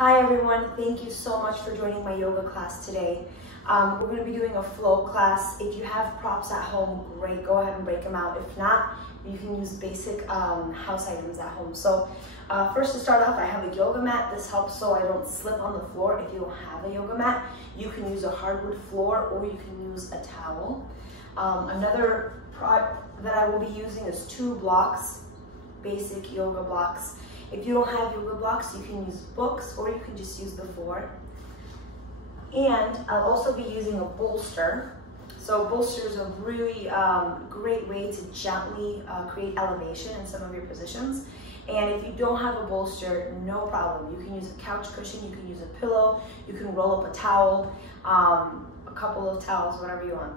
Hi everyone, thank you so much for joining my yoga class today. We're going to be doing a flow class. If you have props at home, great, go ahead and break them out. If not, you can use basic house items at home. So first to start off, I have a yoga mat. This helps so I don't slip on the floor. If you don't have a yoga mat, you can use a hardwood floor or you can use a towel. Another prop that I will be using is 2 blocks, basic yoga blocks. If you don't have yoga blocks, you can use books or you can just use the floor. And I'll also be using a bolster. So bolster is a really great way to gently create elevation in some of your positions. And if you don't have a bolster, no problem. You can use a couch cushion, you can use a pillow, you can roll up a towel, a couple of towels, whatever you want.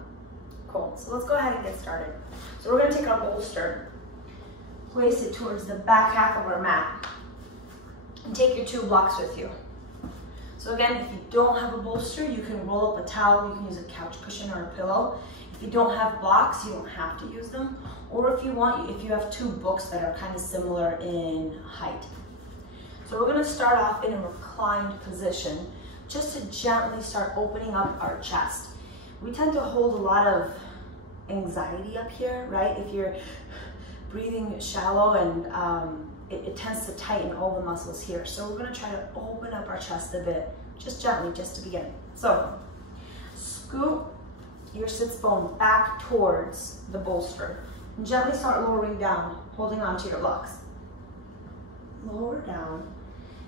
Cool, so let's go ahead and get started. So we're gonna take our bolster, place it towards the back half of our mat, and take your 2 blocks with you. So again, if you don't have a bolster, you can roll up a towel, you can use a couch cushion or a pillow. If you don't have blocks, you don't have to use them. Or if you want, if you have 2 books that are kind of similar in height. So we're gonna start off in a reclined position, just to gently start opening up our chest. We tend to hold a lot of anxiety up here, right? If you're breathing shallow and it tends to tighten all the muscles here. So we're gonna try to open up our chest a bit, just gently, just to begin. So scoot your sits bone back towards the bolster and gently start lowering down, holding onto your blocks. Lower down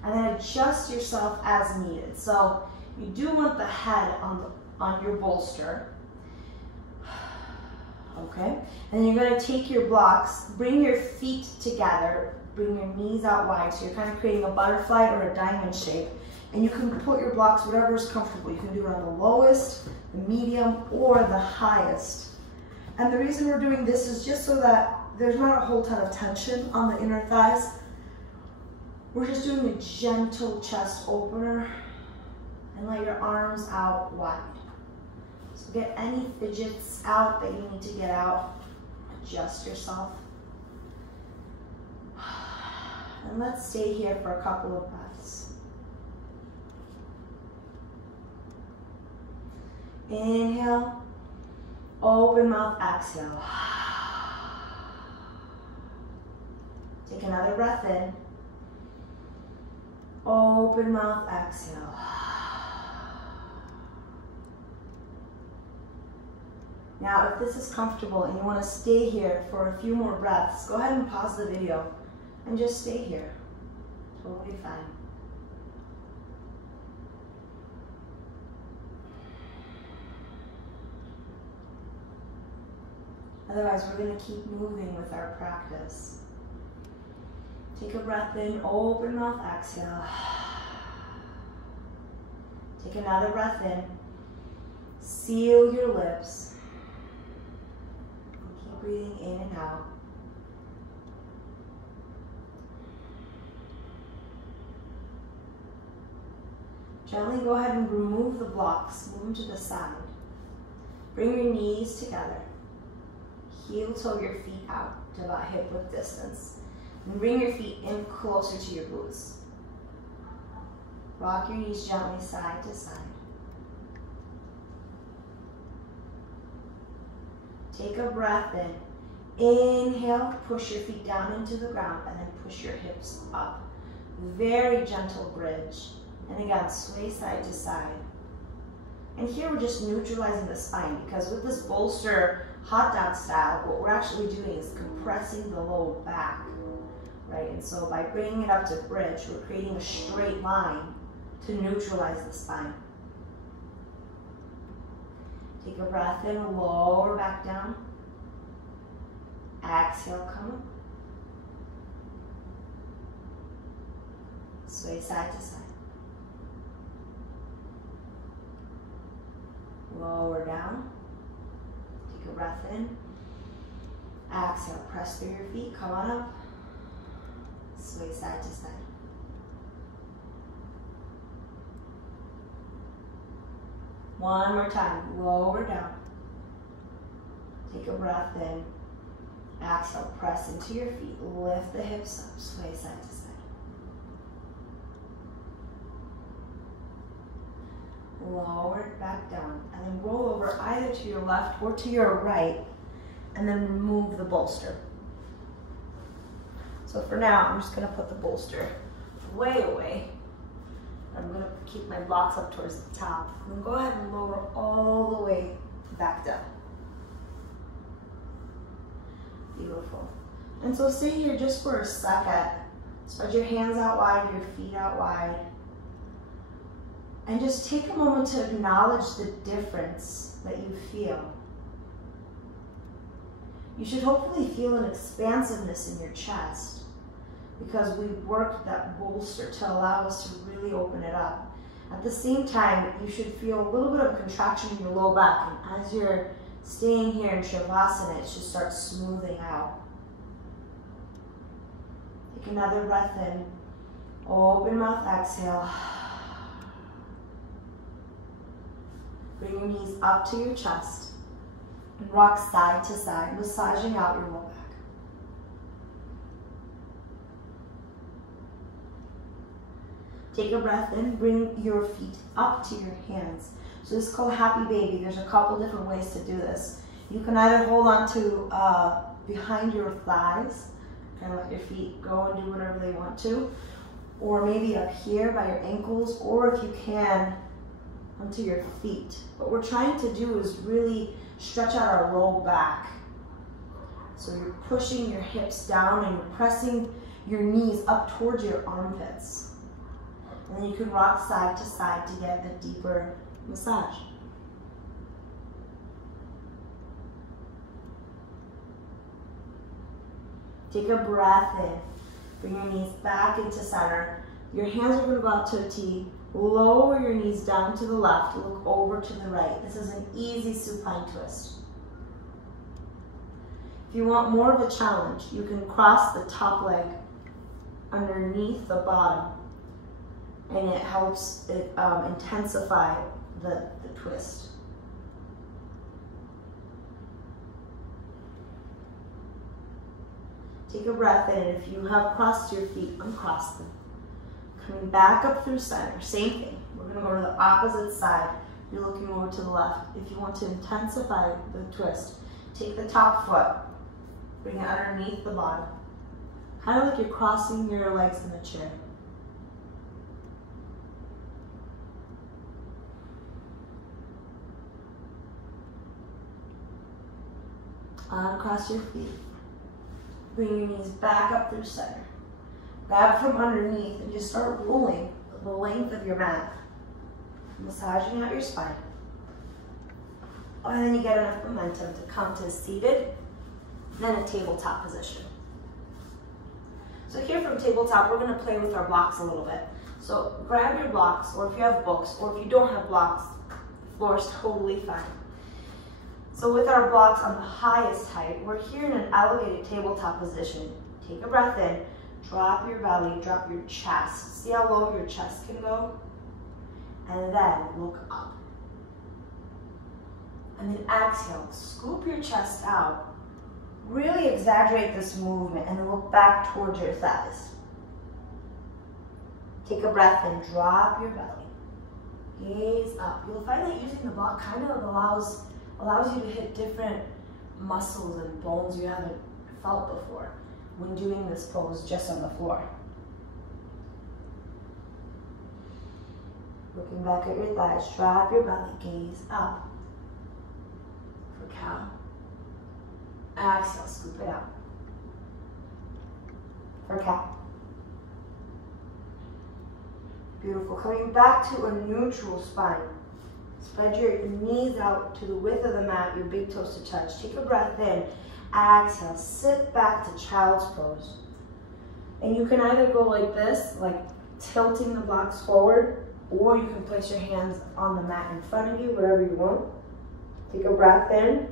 and then adjust yourself as needed. So you do want the head on your bolster. Okay, and you're going to take your blocks, bring your feet together, bring your knees out wide, so you're kind of creating a butterfly or a diamond shape, and you can put your blocks whatever is comfortable. You can do it on the lowest, the medium, or the highest. And the reason we're doing this is just so that there's not a whole ton of tension on the inner thighs. We're just doing a gentle chest opener, and let your arms out wide. So get any fidgets out that you need to get out. Adjust yourself. And let's stay here for a couple of breaths. Inhale, open mouth, exhale. Take another breath in. Open mouth, exhale. Now, if this is comfortable and you want to stay here for a few more breaths, go ahead and pause the video and just stay here. Totally fine. Otherwise, we're going to keep moving with our practice. Take a breath in, open mouth, exhale. Take another breath in, seal your lips. Breathing in and out. Gently go ahead and remove the blocks, move them to the side. Bring your knees together. Heel toe your feet out to about hip width distance. And bring your feet in closer to your boots. Rock your knees gently side to side. Take a breath in. Inhale, push your feet down into the ground and then push your hips up. Very gentle bridge. And again, sway side to side. And here we're just neutralizing the spine because with this bolster hot dog style, what we're actually doing is compressing the low back, right? And so by bringing it up to bridge, we're creating a straight line to neutralize the spine. Take a breath in, lower back down. Exhale, come up. Sway side to side. Lower down. Take a breath in. Exhale, press through your feet, come on up. Sway side to side. One more time, lower down. Take a breath in. Exhale, press into your feet, lift the hips up, sway side to side. lower it back down, and then roll over either to your left or to your right, and then remove the bolster. So for now, I'm just gonna put the bolster way away. I'm gonna keep my blocks up towards the top. And then go ahead and lower all the way back down. Beautiful. And so stay here just for a second. Spread your hands out wide, your feet out wide. And just take a moment to acknowledge the difference that you feel. You should hopefully feel an expansiveness in your chest because we worked that bolster to allow us to really open it up. At the same time, you should feel a little bit of contraction in your low back, and as you're staying here in Shavasana, it should start smoothing out. Take another breath in, open mouth, exhale. Bring your knees up to your chest and rock side to side, massaging out your low back. Take a breath in, bring your feet up to your hands. So this is called happy baby. There's a couple different ways to do this. You can either hold on to behind your thighs, kind of let your feet go and do whatever they want to, or maybe up here by your ankles, or if you can, onto your feet. What we're trying to do is really stretch out our low back. So you're pushing your hips down and you're pressing your knees up towards your armpits. And then you can rock side to side to get a deeper massage. Take a breath in. Bring your knees back into center. Your hands are going to go out to a T. Lower your knees down to the left. Look over to the right. This is an easy supine twist. If you want more of a challenge, you can cross the top leg underneath the bottom, and it helps intensify the twist. Take a breath in, and if you have crossed your feet, uncross them. Coming back up through center, same thing. We're gonna go to the opposite side. You're looking over to the left. If you want to intensify the twist, take the top foot, bring it underneath the bottom. Kind of like you're crossing your legs in the chair. Uncross your feet. Bring your knees back up through center. Grab from underneath and just start rolling the length of your mat. Massaging out your spine. And then you get enough momentum to come to seated, then a tabletop position. So here from tabletop, we're gonna play with our blocks a little bit. So grab your blocks, or if you have books, or if you don't have blocks, the floor is totally fine. So with our blocks on the highest height, we're here in an elevated tabletop position. Take a breath in, drop your belly, drop your chest. See how low your chest can go? And then look up. And then exhale, scoop your chest out. Really exaggerate this movement and then look back towards your thighs. Take a breath in, drop your belly. Gaze up. You'll find that using the block kind of allows you to hit different muscles and bones you haven't felt before when doing this pose just on the floor. Looking back at your thighs, drop your belly, gaze up for cow. Exhale, scoop it out for cat. Beautiful. Coming back to a neutral spine. Spread your knees out to the width of the mat, your big toes to touch. Take a breath in. Exhale, sit back to child's pose. And you can either go like this, like tilting the blocks forward, or you can place your hands on the mat in front of you, whatever you want. Take a breath in.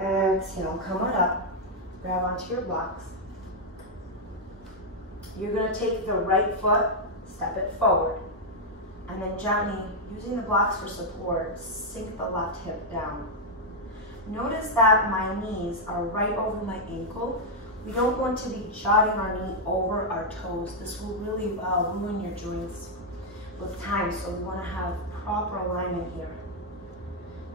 Exhale, come on up. Grab onto your blocks. You're going to take the right foot, step it forward, and then gently, using the blocks for support, sink the left hip down. Notice that my knees are right over my ankle. We don't want to be jutting our knee over our toes. This will really ruin your joints with time, so we want to have proper alignment here.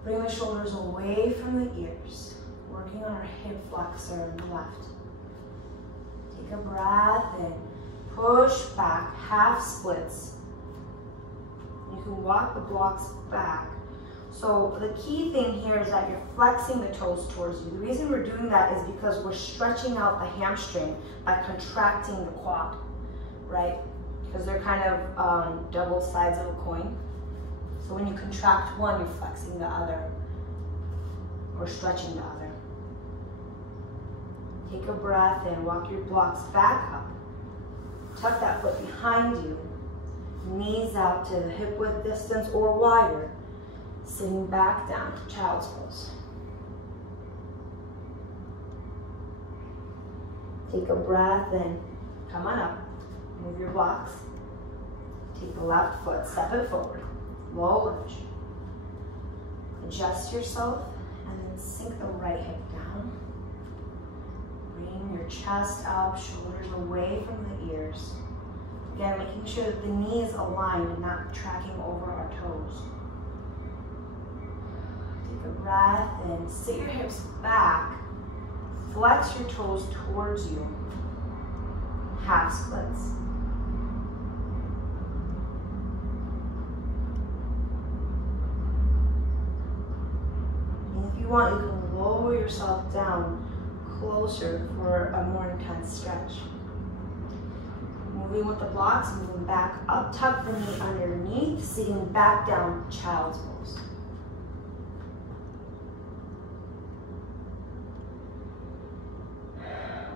Bring the shoulders away from the ears. Working on our hip flexor on the left. Take a breath in. Push back, half splits. You can walk the blocks back. So the key thing here is that you're flexing the toes towards you. The reason we're doing that is because we're stretching out the hamstring by contracting the quad, right? Because they're kind of double sides of a coin. So when you contract one, you're flexing the other or stretching the other. Take a breath in, walk your blocks back up. Tuck that foot behind you. Knees out to the hip width distance or wider. Sitting back down to child's pose. Take a breath in. Come on up. Move your blocks. Take the left foot, step it forward. Low lunge. Adjust yourself and then sink the right hip down. Bring your chest up, shoulders away from the ears. Again, making sure that the knee is aligned and not tracking over our toes. Take a breath in, sit your hips back, flex your toes towards you, half splits. And if you want, you can lower yourself down closer for a more intense stretch. Moving with the blocks, moving back up, tuck the knee underneath, sitting back down, child's pose.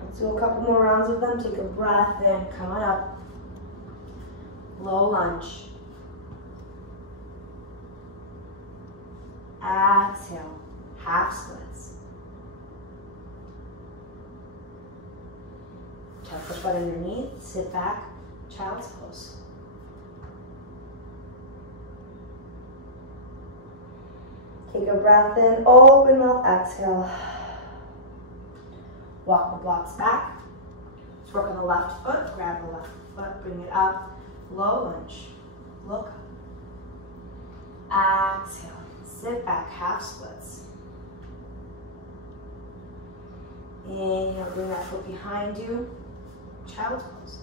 Let's do a couple more rounds of them. Take a breath in, come on up. Low lunge. Exhale, half splits. Tuck the foot underneath, sit back, child's pose. Take a breath in, open mouth, exhale. Walk the blocks back. Let's work on the left foot, grab the left foot, bring it up, low lunge, look up. Exhale, sit back, half splits. Inhale, bring that foot behind you. Child's pose.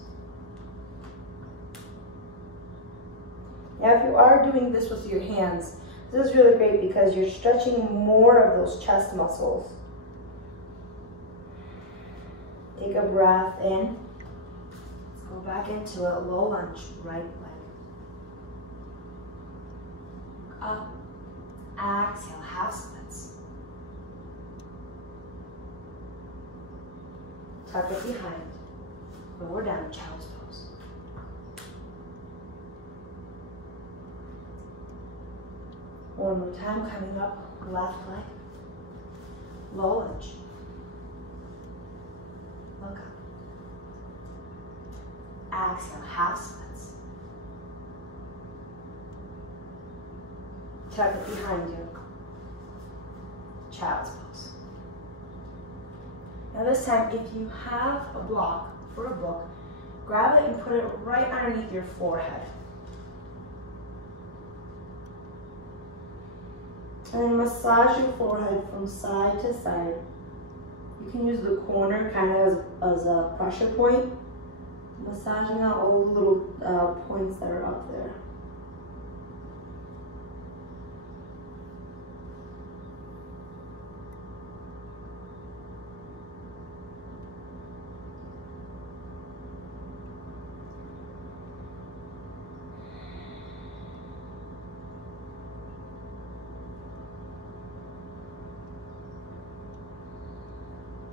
Now, if you are doing this with your hands, this is really great because you're stretching more of those chest muscles. Take a breath in. Let's go back into a low lunge, right leg. Up. Exhale, half splits. Tuck it behind. Lower down, child's pose. One more time, coming up, left leg. Low lunge. Look up. Exhale, half splits. Tuck it behind you. Child's pose. Now this time, if you have a block for a book, grab it and put it right underneath your forehead. And then massage your forehead from side to side. You can use the corner kind of as a pressure point, massaging out all the little points that are up there.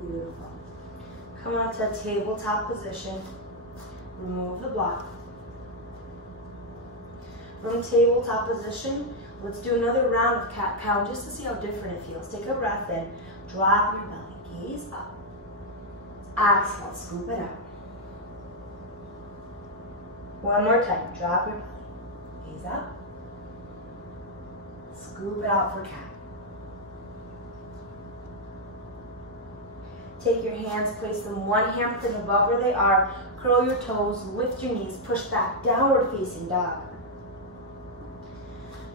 Beautiful. Come on to a tabletop position. Remove the block. From tabletop position, let's do another round of cat-cow just to see how different it feels. Take a breath in. Drop your belly. Gaze up. Exhale. Scoop it out. One more time. Drop your belly. Gaze up. Scoop it out for cat. Take your hands, place them one hamstring above where they are, curl your toes, lift your knees, push back, downward facing dog.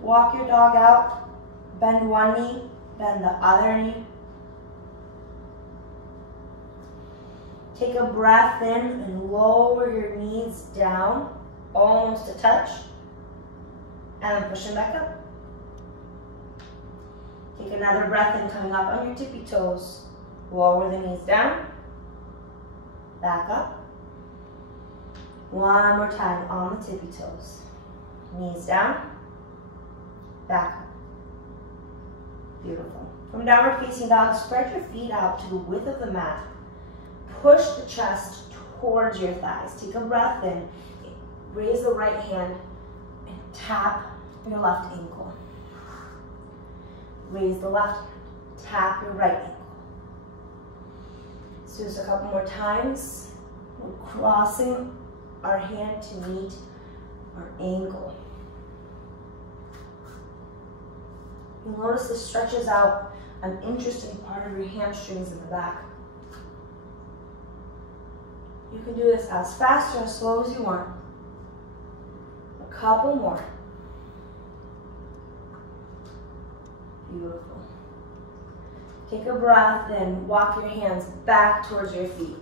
Walk your dog out, bend one knee, bend the other knee. Take a breath in and lower your knees down, almost a touch, and then push them back up. Take another breath in, coming up on your tippy toes. Lower the knees down, back up. One more time on the tippy toes. Knees down, back up. Beautiful. From downward facing dog, spread your feet out to the width of the mat. Push the chest towards your thighs. Take a breath in. Raise the right hand and tap your left ankle. Raise the left hand. Tap your right ankle. Let's do this a couple more times. We're crossing our hand to meet our ankle. You'll notice this stretches out an interesting part of your hamstrings in the back. You can do this as fast or as slow as you want. A couple more. Beautiful. Take a breath and walk your hands back towards your feet.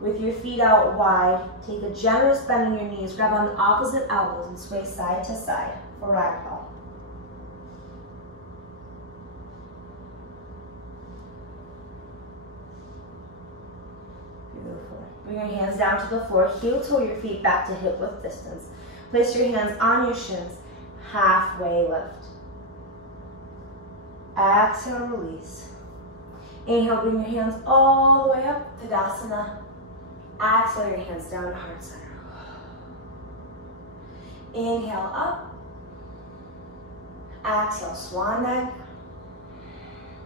With your feet out wide, take a generous bend in your knees, grab on the opposite elbows and sway side to side for ragdoll. Beautiful. Bring your hands down to the floor, heel toe your feet back to hip width distance. Place your hands on your shins, halfway lift. Exhale, release. Inhale, bring your hands all the way up, Tadasana. Exhale your hands down to heart center. Inhale up. Exhale, swan neck.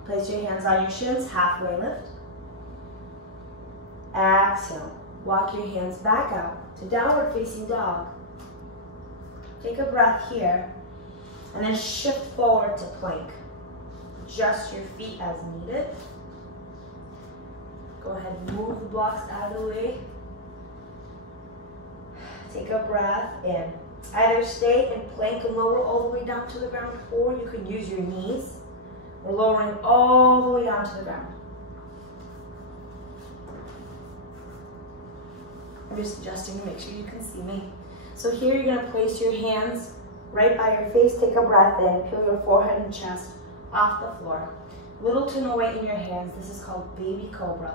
Place your hands on your shins, halfway lift. Exhale, walk your hands back out to downward facing dog. Take a breath here and then shift forward to plank. Adjust your feet as needed. Go ahead and move the blocks out of the way. Take a breath in. Either stay in plank and lower all the way down to the ground, or you can use your knees. We're lowering all the way down to the ground. I'm just adjusting to make sure you can see me. So here you're going to place your hands right by your face. Take a breath in. Peel your forehead and chest off the floor. Little to no weight in your hands. This is called baby cobra.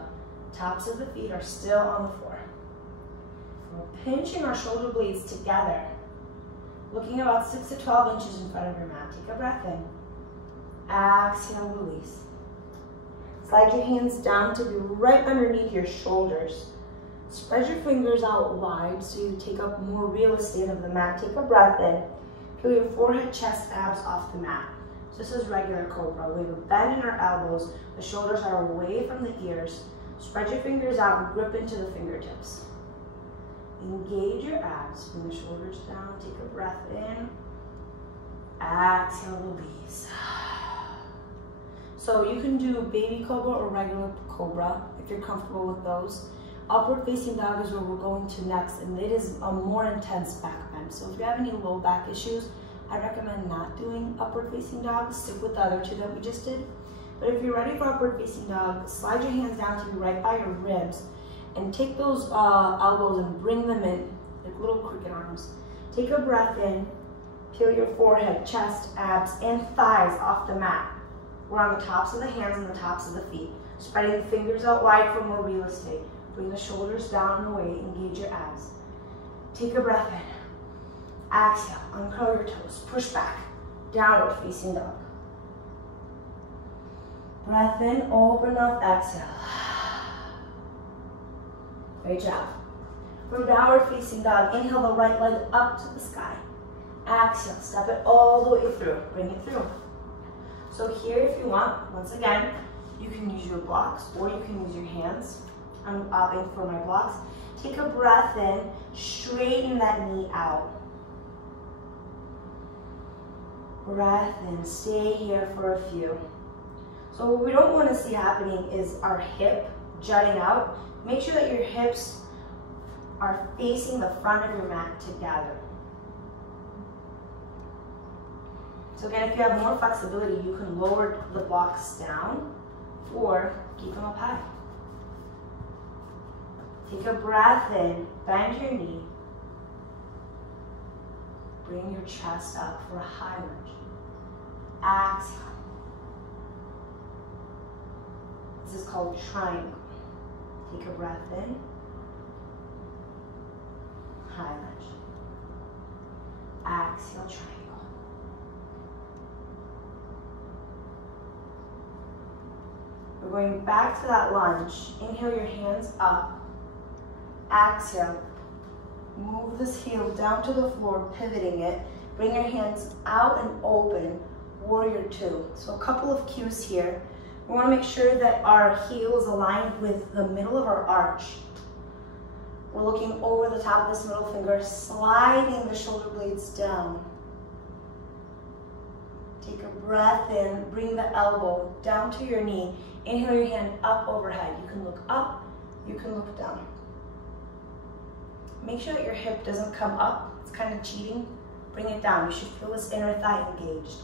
Tops of the feet are still on the floor. We're pinching our shoulder blades together, looking about 6 to 12 inches in front of your mat. Take a breath in. Exhale, release. Slide your hands down to be right underneath your shoulders. Spread your fingers out wide so you take up more real estate of the mat. Take a breath in. Peel your forehead, chest, abs off the mat. So this is regular cobra. We have a bend in our elbows. The shoulders are away from the ears. Spread your fingers out and grip into the fingertips. Engage your abs. Bring the shoulders down. Take a breath in. Exhale, release. So you can do baby cobra or regular cobra if you're comfortable with those. Upward facing dog is where we're going to next, and it is a more intense back bend. So if you have any low back issues, I recommend not doing upward facing dog. Stick with the other two that we just did. But if you're ready for upward facing dog, slide your hands down to be right by your ribs and take those elbows and bring them in like little cricket arms. Take a breath in, peel your forehead, chest, abs, and thighs off the mat. We're on the tops of the hands and the tops of the feet. Spreading the fingers out wide for more real estate. Bring the shoulders down and away, engage your abs. Take a breath in. Exhale, uncurl your toes, push back, downward facing dog. Breath in, open up, exhale. Great job. From downward facing dog, inhale the right leg up to the sky. Exhale, step it all the way through, bring it through. So here, if you want, once again, you can use your blocks or you can use your hands. I'm opting for my blocks. Take a breath in, straighten that knee out. Breath in, stay here for a few. So what we don't want to see happening is our hip jutting out. Make sure that your hips are facing the front of your mat together. So again, if you have more flexibility, you can lower the blocks down or keep them up high. Take a breath in, bend your knee. Bring your chest up for a high lunge. Exhale. This is called triangle. Take a breath in. High lunge. Exhale, triangle. We're going back to that lunge. Inhale your hands up. Exhale. Move this heel down to the floor, pivoting it. Bring your hands out and open. Warrior two. So a couple of cues here. We want to make sure that our heel is aligned with the middle of our arch. We're looking over the top of this middle finger, sliding the shoulder blades down. Take a breath in, bring the elbow down to your knee. Inhale your hand up overhead. You can look up, you can look down. Make sure that your hip doesn't come up. It's kind of cheating. Bring it down. You should feel this inner thigh engaged.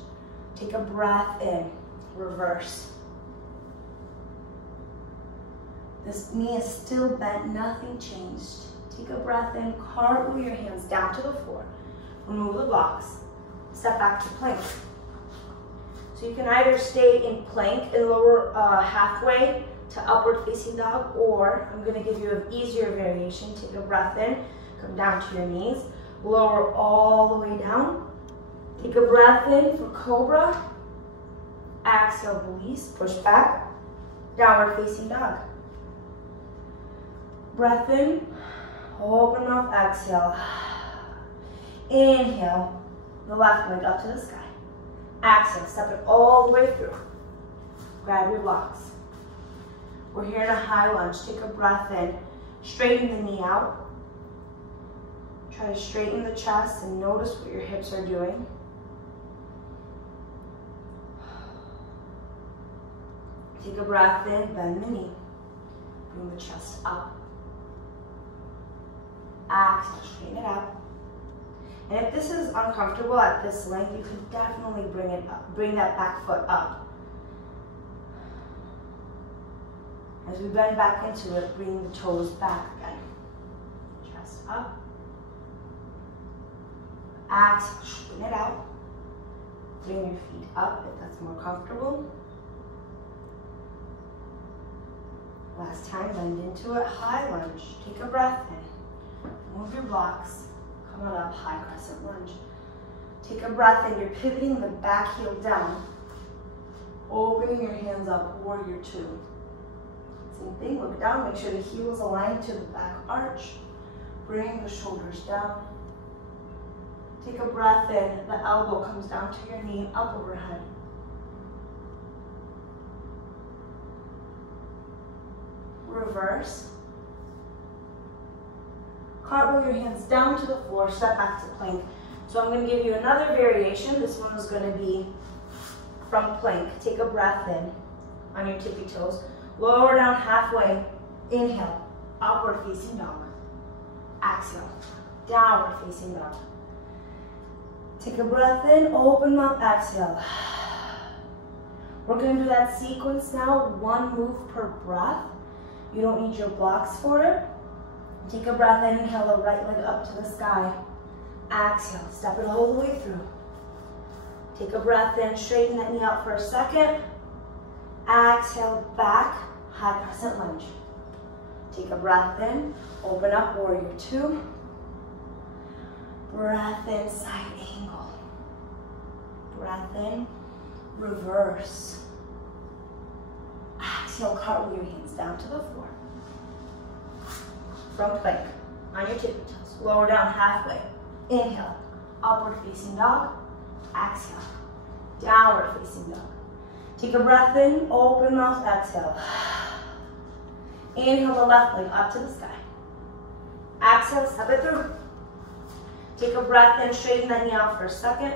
Take a breath in, reverse. This knee is still bent, nothing changed. Take a breath in, cartwheel your hands down to the floor. Remove the blocks. Step back to plank. So you can either stay in plank and lower halfway to upward facing dog, or I'm gonna give you an easier variation. Take a breath in, come down to your knees, lower all the way down. Take a breath in for cobra. Exhale, release, push back, downward facing dog. Breath in, open mouth, exhale. Inhale, the left leg up to the sky. Exhale, step it all the way through. Grab your blocks. We're here in a high lunge. Take a breath in, straighten the knee out. Try to straighten the chest and notice what your hips are doing. Take a breath in, bend the knee. Bring the chest up. Exhale, straighten it out. And if this is uncomfortable at this length, you can definitely bring it up, bring that back foot up. As we bend back into it, bring the toes back again. Chest up. Exhale, straighten it out. Bring your feet up if that's more comfortable. Last time, bend into it, high lunge. Take a breath in. Move your blocks. Come on up, high crescent lunge. Take a breath in. You're pivoting the back heel down. Opening your hands up, warrior two. Same thing, look down, make sure the heel is aligned to the back arch. Bring the shoulders down. Take a breath in, the elbow comes down to your knee, up overhead. Reverse. Cartwheel your hands down to the floor, step back to plank. So I'm going to give you another variation. This one is going to be from plank. Take a breath in on your tippy toes. Lower down halfway. Inhale, upward facing dog. Exhale, downward facing dog. Take a breath in, open mouth, exhale. We're going to do that sequence now, one move per breath. You don't need your blocks for it. Take a breath in, inhale the right leg up to the sky. Exhale, step it all the way through. Take a breath in, straighten that knee out for a second. Exhale, back, high crescent lunge. Take a breath in, open up, warrior two. Breath in, side angle. Breath in, reverse. Exhale, cartwheel your hands down to the floor. From plank, on your tippy toes. Lower down halfway. Inhale, upward facing dog. Exhale, downward facing dog. Take a breath in, open mouth, exhale. Inhale the left leg up to the sky. Exhale, step it through. Take a breath in, straighten that knee out for a second.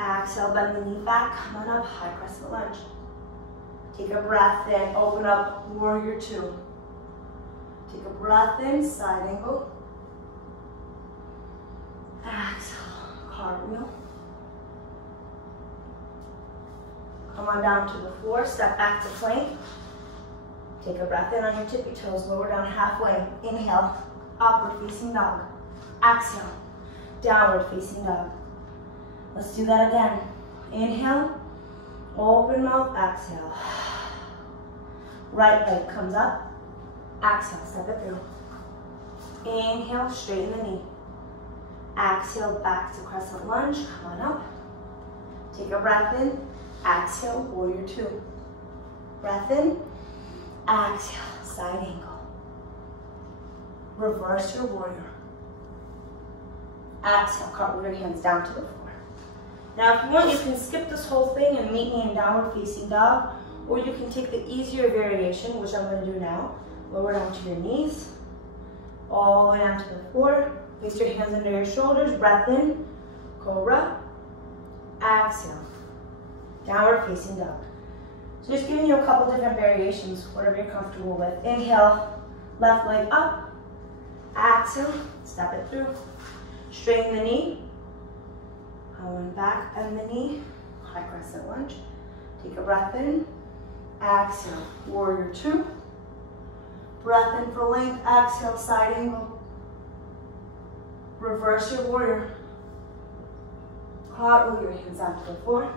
Exhale, bend the knee back, come on up, high crescent lunge. Take a breath in, open up, warrior two. Take a breath in, side angle. Exhale, cartwheel. on down to the floor, step back to plank. Take a breath in on your tippy toes, lower down halfway. Inhale, upward facing dog. Exhale, downward facing dog. Let's do that again. Inhale, open mouth, exhale. Right leg comes up, exhale, step it through. Inhale, straighten the knee. Exhale, back to crescent lunge, come on up. Take a breath in, exhale, warrior two. Breath in, exhale, side angle. Reverse your warrior. Exhale, cartwheel your hands down to the floor. Now if you want, you can skip this whole thing and meet me in downward facing dog, or you can take the easier variation, which I'm going to do now. Lower down to your knees, all the way down to the floor. Place your hands under your shoulders, breath in, cobra. Exhale, downward facing dog. So just giving you a couple different variations, whatever you're comfortable with. Inhale, left leg up. Exhale, step it through. Straighten the knee. Going back, bend the knee. High crescent lunge. Take a breath in. Exhale, warrior two. Breath in for length. Exhale, side angle. Reverse your warrior. Cartwheel your hands down to the floor.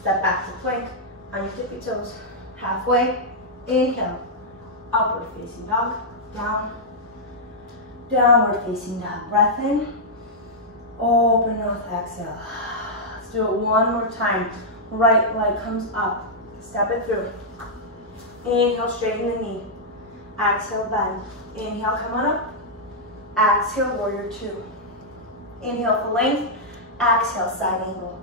Step back to plank on your tippy toes. Halfway. Inhale. Upward facing dog. Down. Downward facing dog. Breath in. Open mouth. Exhale. Let's do it one more time. Right leg comes up. Step it through. Inhale. Straighten the knee. Exhale. Bend. Inhale. Come on up. Exhale. Warrior two. Inhale for length. Exhale, side angle.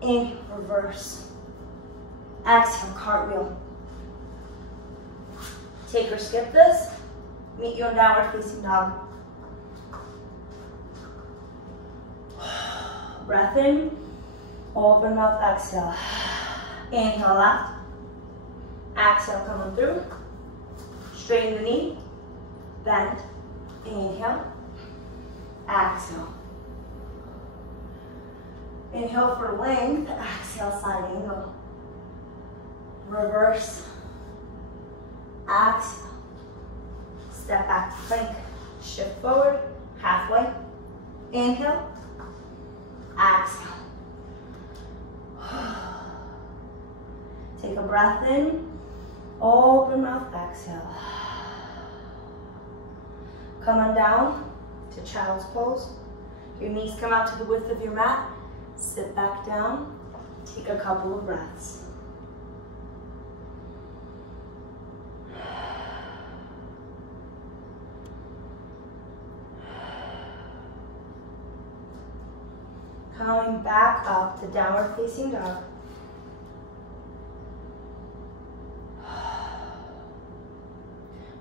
Inhale, reverse. Exhale, cartwheel. Take or skip this. Meet you in downward facing dog. Breath in. Open mouth, exhale. Inhale, left. Exhale, coming through. Straighten the knee. Bend. Inhale. Exhale. Inhale for length, exhale, side angle. Reverse. Exhale. Step back to plank. Shift forward, halfway. Inhale. Exhale. Take a breath in. Open mouth, exhale. Come on down to child's pose. Your knees come out to the width of your mat. Sit back down, take a couple of breaths. Coming back up to downward facing dog.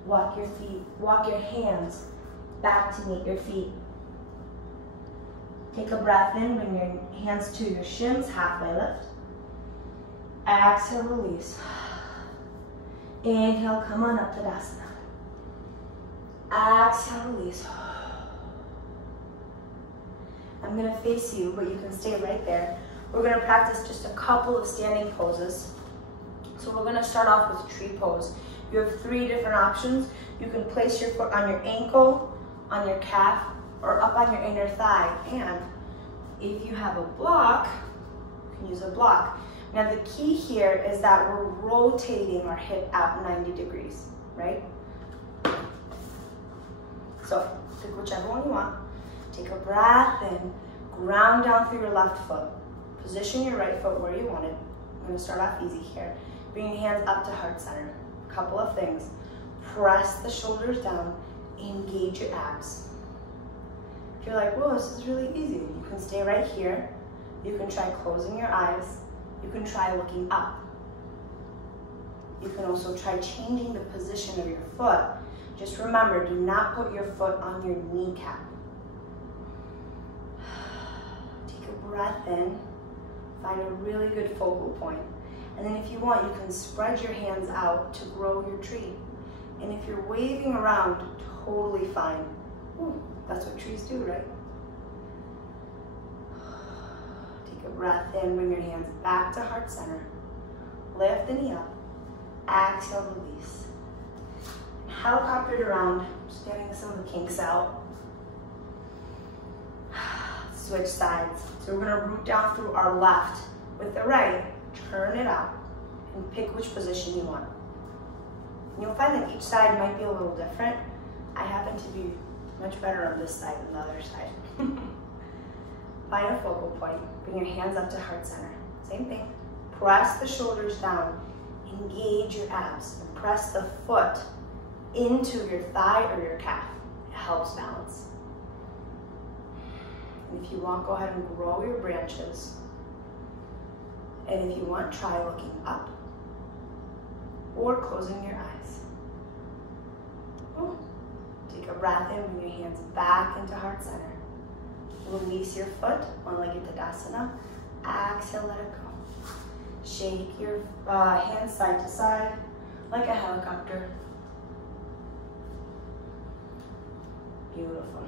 Walk your feet, walk your hands back to meet your feet. Take a breath in, bring your hands to your shins, halfway lift. Exhale, release. Inhale, come on up to Tadasana. Exhale, release. I'm gonna face you, but you can stay right there. We're gonna practice just a couple of standing poses. So we're gonna start off with tree pose. You have 3 different options. You can place your foot on your ankle, on your calf, or up on your inner thigh. And if you have a block, you can use a block. Now the key here is that we're rotating our hip out 90 degrees, right? So pick whichever one you want. Take a breath in, ground down through your left foot. Position your right foot where you want it. I'm gonna start off easy here. Bring your hands up to heart center. Couple of things. Press the shoulders down, engage your abs. If you're like, whoa, this is really easy, you can stay right here. You can try closing your eyes. You can try looking up. You can also try changing the position of your foot. Just remember, do not put your foot on your kneecap. Take a breath in, find a really good focal point. And then if you want, you can spread your hands out to grow your tree. And if you're waving around, totally fine. Ooh, that's what trees do, right? Take a breath in, bring your hands back to heart center. Lift the knee up. Exhale, release. Helicopter it around, just getting some of the kinks out. Switch sides. So we're gonna root down through our left with the right, turn it out, and pick which position you want. And you'll find that each side might be a little different. I happen to be much better on this side than the other side. Find a focal point. Bring your hands up to heart center. Same thing. Press the shoulders down. Engage your abs. And press the foot into your thigh or your calf. It helps balance. And if you want, go ahead and grow your branches. And if you want, try looking up or closing your eyes. Take a breath in, bring your hands back into heart center. Release your foot, one-legged Tadasana. Exhale, let it go. Shake your hands side to side like a helicopter. Beautiful.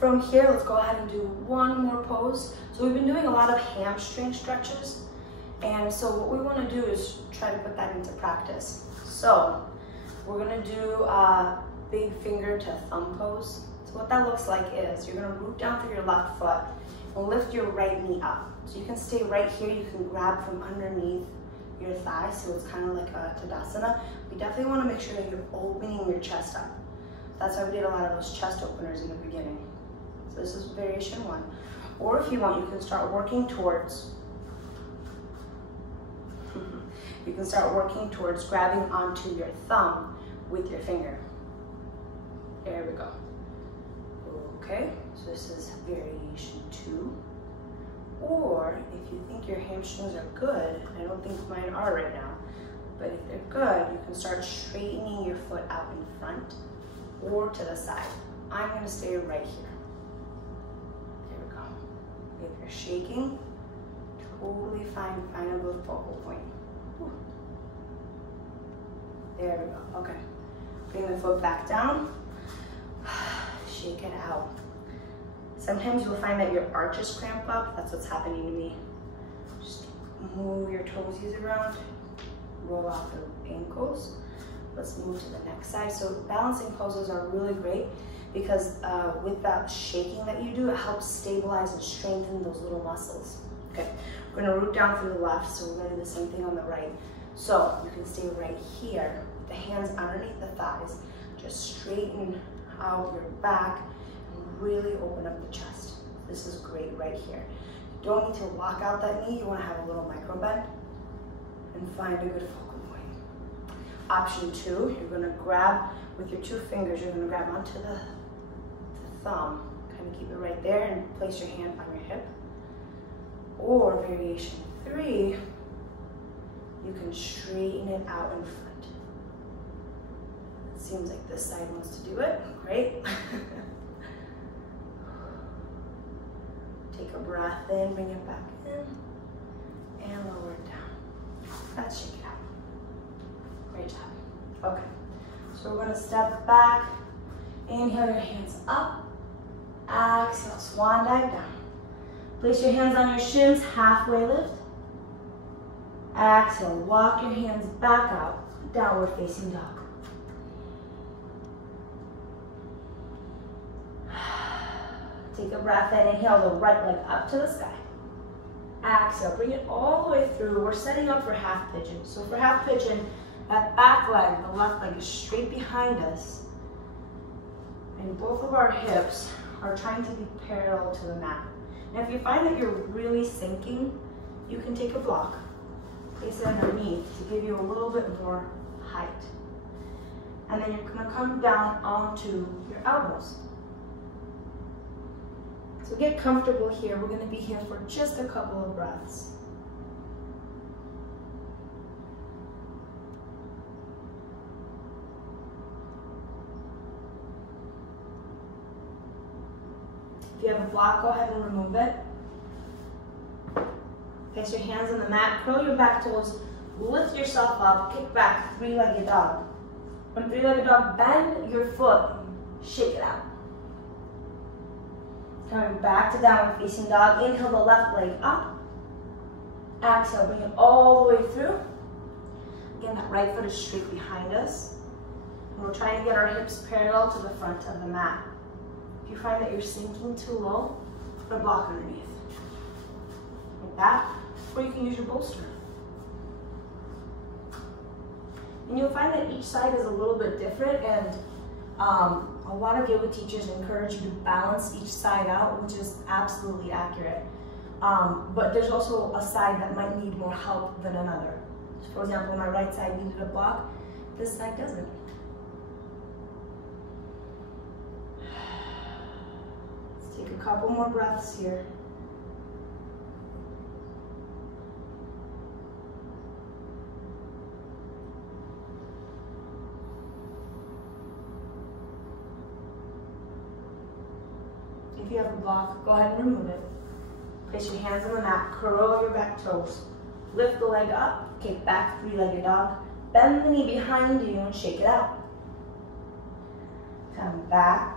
From here, let's go ahead and do one more pose. So we've been doing a lot of hamstring stretches. And so what we want to do is try to put that into practice. So we're going to do a big finger to thumb pose. So what that looks like is you're going to root down through your left foot and lift your right knee up. So you can stay right here. You can grab from underneath your thigh, so it's kind of like a Tadasana. We definitely want to make sure that you're opening your chest up. That's why we did a lot of those chest openers in the beginning. So this is variation one. Or if you want, you can start working towards grabbing onto your thumb with your finger. There we go. Okay, so this is variation two. Or if you think your hamstrings are good, I don't think mine are right now, but if they're good, you can start straightening your foot out in front or to the side. I'm gonna stay right here. There we go. If you're shaking, totally fine, find a good focal point. Whew. There we go, okay. Bring the foot back down, shake it out. Sometimes you'll find that your arches cramp up. That's what's happening to me. Just move your toesies around, roll out the ankles. Let's move to the next side. So balancing poses are really great because with that shaking that you do, it helps stabilize and strengthen those little muscles. Okay, we're gonna root down through the left, so we're gonna do the same thing on the right. So you can stay right here, with the hands underneath the thighs. Just straighten out your back and really open up the chest. This is great right here. You don't need to lock out that knee. You wanna have a little micro bend and find a good focal point. Option two, you're gonna grab with your two fingers, you're gonna grab onto the thumb, kind of keep it right there and place your hand on your hip. Or variation three, you can straighten it out in front. It seems like this side wants to do it. Great. Take a breath in, bring it back in, and lower it down. Let's shake it out. Great job. Okay, so we're gonna step back, inhale your hands up, exhale, swan dive down. Place your hands on your shins, halfway lift. Exhale, walk your hands back out, downward facing dog. Take a breath in, inhale the right leg up to the sky. Exhale, bring it all the way through. We're setting up for half pigeon. So for half pigeon, that back leg, the left leg is straight behind us. And both of our hips are trying to be parallel to the mat. Now if you find that you're really sinking, you can take a block, place it underneath to give you a little bit more height. And then you're gonna come down onto your elbows. So get comfortable here. We're gonna be here for just a couple of breaths. If you have a block, go ahead and remove it. Place your hands on the mat, curl your back toes, lift yourself up, kick back, three-legged dog. From three-legged dog, bend your foot, shake it out. Coming back to downward facing dog. Inhale the left leg up. Exhale, bring it all the way through. Again, that right foot is straight behind us. And we're trying to get our hips parallel to the front of the mat. If you find that you're sinking too low, put a block underneath. Like that. Or you can use your bolster. And you'll find that each side is a little bit different, and a lot of yoga teachers encourage you to balance each side out, which is absolutely accurate. But there's also a side that might need more help than another. For example, my right side needed a block, this side doesn't. Let's take a couple more breaths here. If you have a block, go ahead and remove it. Place your hands on the mat, curl your back toes. Lift the leg up, kick back, three-legged dog. Bend the knee behind you and shake it out. Come back,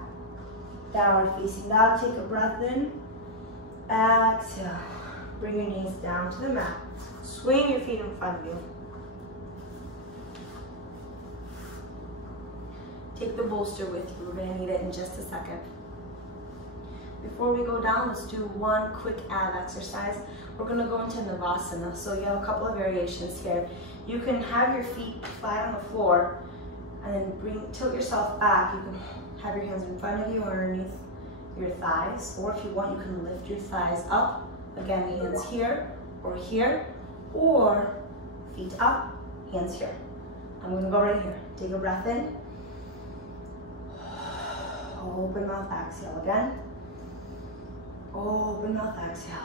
downward facing dog. Take a breath in. Exhale. Bring your knees down to the mat. Swing your feet in front of you. Take the bolster with you. We're going to need it in just a second. Before we go down, let's do one quick ab exercise. We're going to go into Navasana. So you have a couple of variations here. You can have your feet flat on the floor and then tilt yourself back. You can have your hands in front of you or underneath your thighs. Or if you want, you can lift your thighs up. Again, hands here, or feet up, hands here. I'm going to go right here. Take a breath in. Open mouth, exhale again. Open mouth, exhale.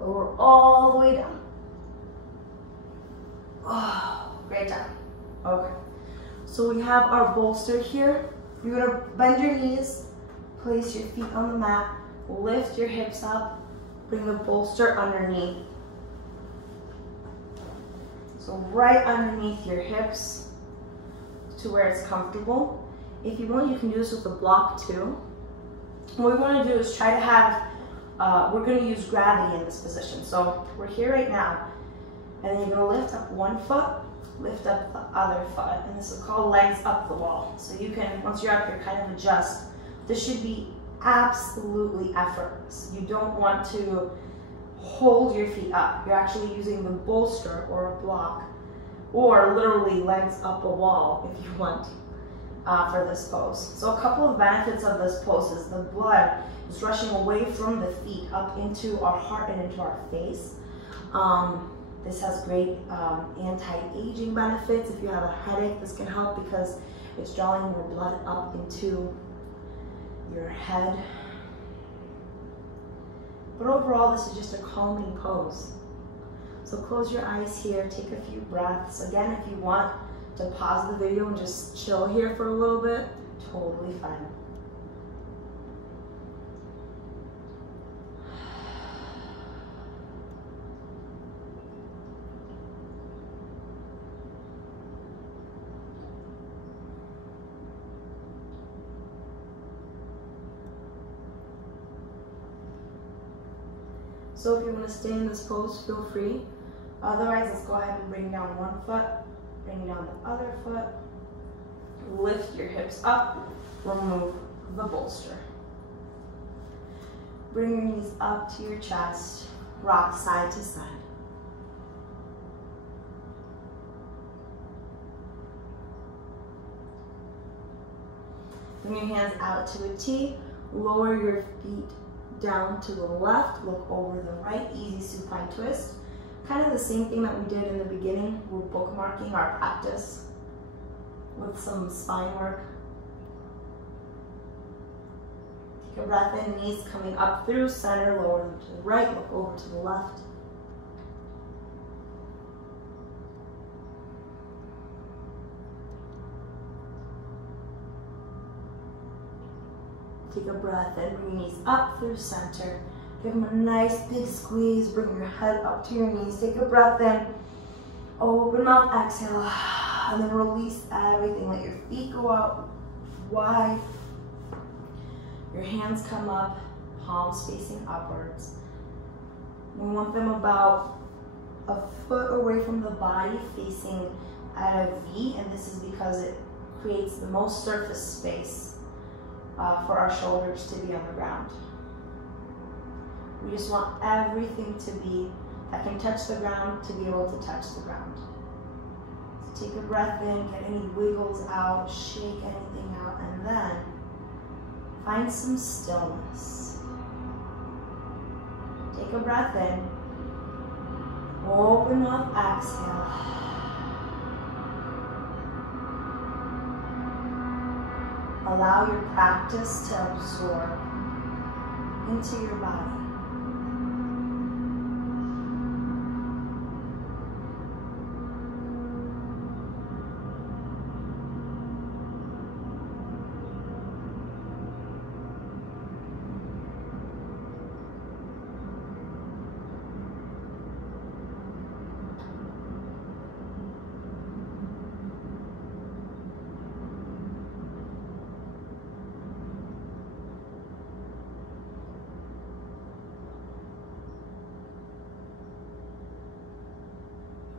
Lower all the way down. Oh, great job. Okay. So we have our bolster here. You're going to bend your knees, place your feet on the mat, lift your hips up, bring the bolster underneath. So right underneath your hips to where it's comfortable. If you want, you can do this with a block too. What we want to do is try to have, we're going to use gravity in this position. So we're here right now, and then you're going to lift up one foot, lift up the other foot, and this is called legs up the wall. So you can, once you're up here, kind of adjust. This should be absolutely effortless. You don't want to hold your feet up. You're actually using the bolster or a block, or literally legs up a wall if you want. For this pose. So a couple of benefits of this pose is the blood is rushing away from the feet up into our heart and into our face. This has great anti-aging benefits. If you have a headache, this can help because it's drawing more blood up into your head. But overall, this is just a calming pose. So close your eyes here, take a few breaths. Again, if you want to pause the video and just chill here for a little bit, totally fine. So if you want to stay in this pose, feel free. Otherwise, let's go ahead and bring down one foot. Bring down the other foot, lift your hips up, remove the bolster. Bring your knees up to your chest, rock side to side. Bring your hands out to a T, lower your feet down to the left, look over the right, easy supine twist. Kind of the same thing that we did in the beginning. We're bookmarking our practice with some spine work. Take a breath in, knees coming up through center, lower them to the right, look over to the left. Take a breath in, bring your knees up through center. Give them a nice big squeeze. Bring your head up to your knees. Take a breath in. Open mouth, exhale. And then release everything. Let your feet go out wide. Your hands come up, palms facing upwards. We want them about a foot away from the body, facing at a V, and this is because it creates the most surface space for our shoulders to be on the ground. We just want everything to be that can touch the ground to be able to touch the ground. So take a breath in, get any wiggles out, shake anything out, and then find some stillness. Take a breath in, open mouth, exhale. Allow your practice to absorb into your body.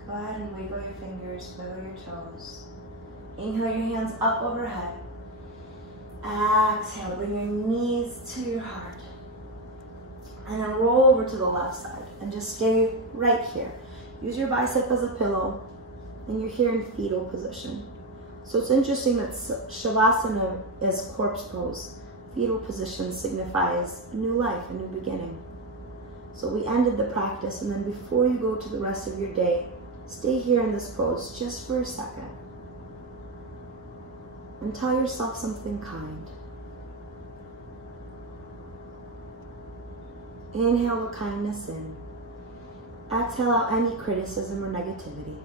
Go ahead and wiggle your fingers, wiggle your toes. Inhale your hands up overhead. Exhale, bring your knees to your heart. And then roll over to the left side and just stay right here. Use your bicep as a pillow and you're here in fetal position. So it's interesting that Shavasana is corpse pose. Fetal position signifies a new life, a new beginning. So we ended the practice, and then before you go to the rest of your day, stay here in this pose just for a second and tell yourself something kind. Inhale the kindness in. Exhale out any criticism or negativity.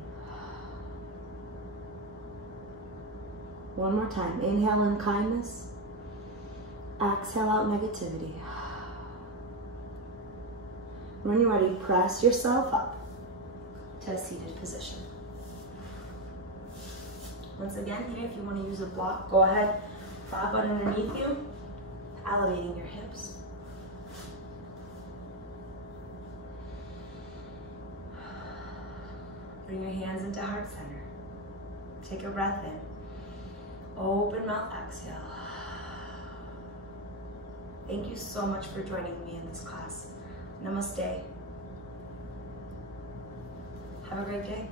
One more time. Inhale in kindness. Exhale out negativity. When you're ready, press yourself up to a seated position. Once again, here, if you want to use a block, go ahead, prop out underneath you, elevating your hips. Bring your hands into heart center. Take a breath in. Open mouth, exhale. Thank you so much for joining me in this class. Namaste. Have a great day.